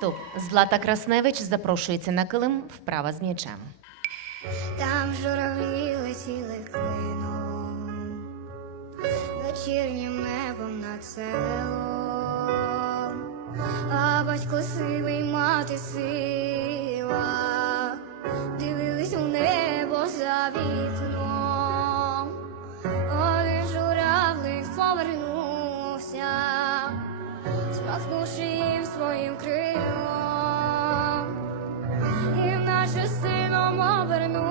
виступ. Злата Красневич запрошується на килим вправа з м'ячем. Там журавлі летіли клином, вечірнім небом над селом, а батько сивий мати сила, їм своїм крилом. І наче сином обернувся,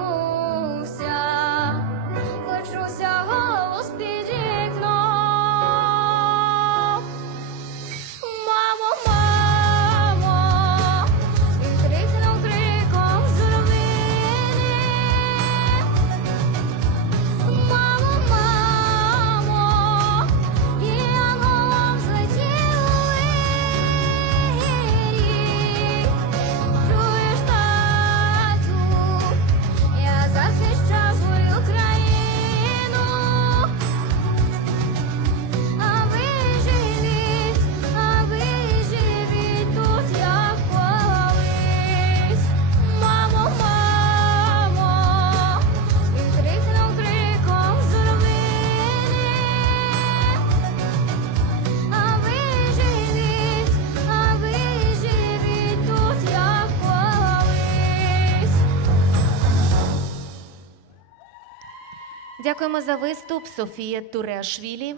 Дякуємо за виступ, Софія Турешвілі.